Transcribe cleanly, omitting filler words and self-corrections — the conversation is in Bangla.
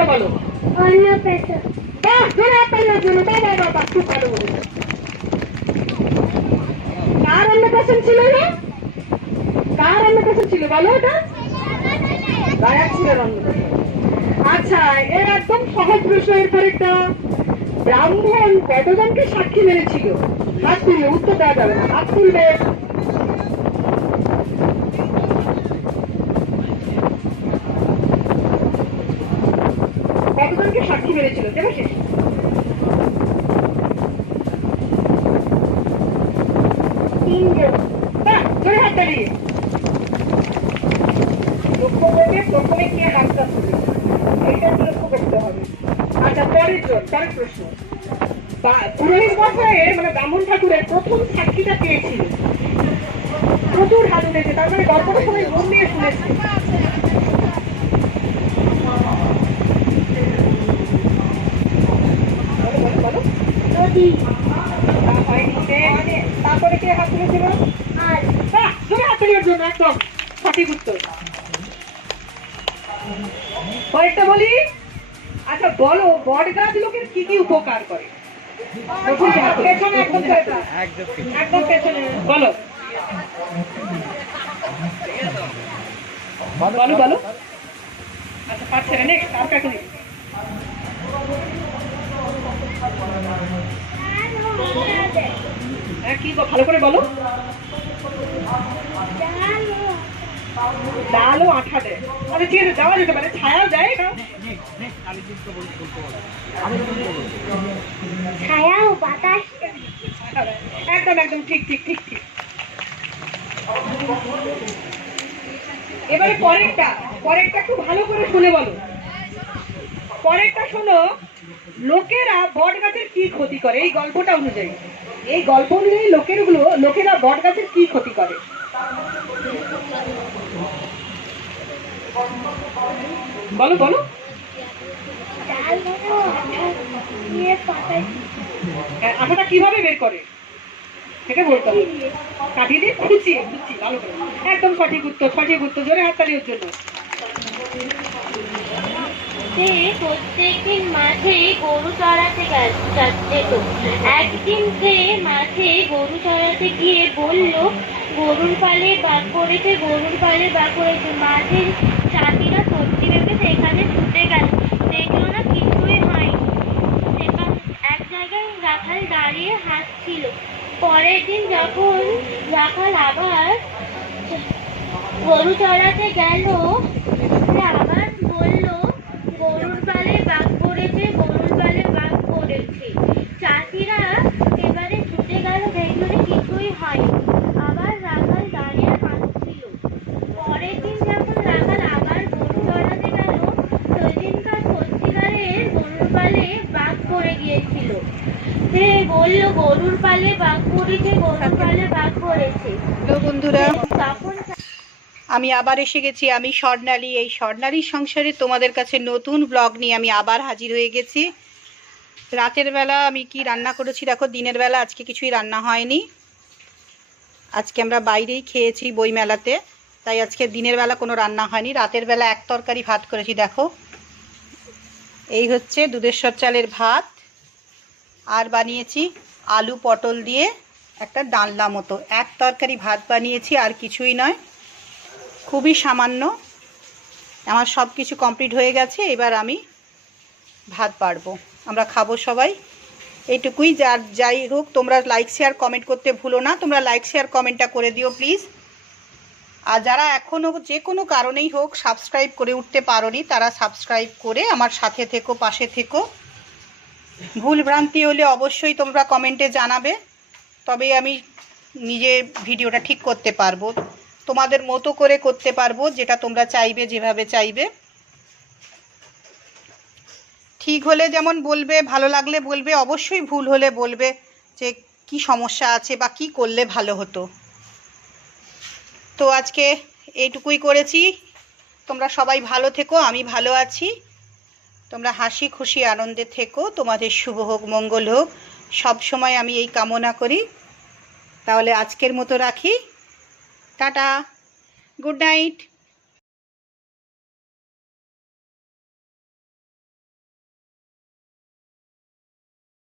উত্তরটা বলো। অন্নপ্রাশন। বাহ, জোরে হাততালির জন্য। বাহ বাহ বাহ, খুব ভালো বলেছো। কার অন্নপ্রাশন ছিল রে? কার অন্নপ্রাশন ছিল বলো এটা? গায়াত্রীর অন্নপ্রাশন। আচ্ছা, এর একদম সহজ প্রশ্ন। এরপর একটা, ব্রাহ্মণ কতজনকে সাক্ষী মেরেছিল? হাত তুলবে, উত্তর দেওয়া যাবে না, হাত তুলবে। কতজনকে সাক্ষী মেরেছিল দেবাশিস? 3 জন। বাহ, জোরে হাততালি। লক্ষ্য করবে প্রথমে কে হাতটা তুলে, এইটা লক্ষ্য করতে হবে। আচ্ছা, পরের প্রশ্ন। পুরোহিত মশাইয়ের মানে ব্রাহ্মণ ঠাকুরের প্রথম সাক্ষীটা কে ছিল? প্রচুর হাত উঠেছে, তার মানে গল্পটা সবাই মন দিয়ে শুনেছে। বলো বলো বলো। নদী। তা হয়নি। তারপরে কে হাত তুলেছিল? আর বাহ, জোরে হাত তোলার জন্য একদম সঠিক উত্তর। কয়েকটা বলি। আচ্ছা বলো, বট গাছ লোকের কি কি উপকার করে? পেছনে একদম একদম পেছনে বলো বলো বলো। আচ্ছা, পারছে না। নেক্সট, আর কাকে নেই? হ্যাঁ, কি ভালো করে বলো। ডালও আঠা দেয়। আচ্ছা ঠিক আছে, যাওয়া যেতে পারে, ছায়াও দেয়। এটা ছায়া ও বাতাস। একদম একদম ঠিক ঠিক ঠিক ঠিক। এবারে পরেরটা একটু ভালো করে শুনে বলো। পরেরটা শোনো, লোকেরা বট গাছের কি ক্ষতি করে? এই গল্পটা অনুযায়ী, এই গল্প অনুযায়ী লোকেরা বট গাছের কি ক্ষতি করে? বলো বলো। আঠাটা কিভাবে বের করে সেটা বলতে হবে। কাটিয়ে দিয়ে খুঁচিয়ে ভালো করে। একদম সঠিক উত্তর, সঠিক উত্তর। জোরে হাততালির জন্য। সে প্রত্যেকদিন মাঠে গরু চড়াতে যেত। একদিন সে মাঠে গরু চড়াতে গিয়ে বলল, গরুর পালে বাঘ পড়েছে, গরুর পালে বাঘ পড়েছে। মাঠের চাষিরা সত্যি ভেবে সেখানে ছুটে গেল, দেখলো না কিছুই হয়নি। সেখানে এক জায়গায় রাখাল দাঁড়িয়ে হাসছিল। পরের দিন যখন রাখাল আবার গরু চড়াতে গেল, সে আবার বলল, গরুর পালে বাঘ পড়েছে, গরুর পালে বাঘ পড়েছে। চাষিরা এবারে ছুটে গেল, দেখলো যে কিছুই হয়নি। আবার রাখাল দাঁড়িয়ে হাসছিল। পরের দিন যখন রাখাল আবার গরু চড়াতে গেল, সেদিনকার সত্যিকারের গরুর পালে বাঘ পড়ে গিয়েছিল। সে বলল, গরুর পালে বাঘ পড়েছে, গরুর পালে বাঘ পড়েছে। বন্ধুরা, তখন আমি আবার এসে গেছি। আমি স্বর্ণালী। এই স্বর্ণালীর সংসারে তোমাদের কাছে নতুন ব্লগ নিয়ে আমি আবার হাজির হয়ে গেছি। রাতের বেলা আমি কি রান্না করেছি দেখো। দিনের বেলা আজকে কিছুই রান্না হয়নি। আজকে আমরা বাইরেই খেয়েছি বইমেলাতে, তাই আজকে দিনের বেলা কোনো রান্না হয়নি। রাতের বেলা এক তরকারি ভাত করেছি দেখো। এই হচ্ছে দুধেশ্বর চালের ভাত, আর বানিয়েছি আলু পটল দিয়ে একটা ডালনা মতো। এক তরকারি ভাত বানিয়েছি, আর কিছুই নয়, খুবই সামান্য। আমার সব কিছু কমপ্লিট হয়ে গেছে। এবার আমি ভাত বাড়বো, আমরা খাবো সবাই। এইটুকুই। যাই হোক, তোমরা লাইক শেয়ার কমেন্ট করতে ভুলো না। তোমরা লাইক শেয়ার কমেন্টটা করে দিও প্লিজ। আর যারা এখনও যে কোনো কারণেই হোক সাবস্ক্রাইব করে উঠতে পারোনি, তারা সাবস্ক্রাইব করে আমার সাথে থেকো, পাশে থেকো। ভুল ভ্রান্তি হলে অবশ্যই তোমরা কমেন্টে জানাবে, তবেই আমি নিজে ভিডিওটা ঠিক করতে পারবো, তোমাদের মতো করে করতে পারবো, যেটা তোমরা চাইবে, যেভাবে চাইবে। ঠিক হলে যেমন বলবে, ভালো লাগলে বলবে, অবশ্যই ভুল হলে বলবে যে কি সমস্যা আছে বা কি করলে ভালো হতো। তো আজকে এইটুকুই করেছি। তোমরা সবাই ভালো থেকো, আমি ভালো আছি। তোমরা হাসি খুশি আনন্দে থেকো, তোমাদের শুভ হোক, মঙ্গল হোক, সব সময় আমি এই কামনা করি। তাহলে আজকের মতো রাখি। Tata, good night.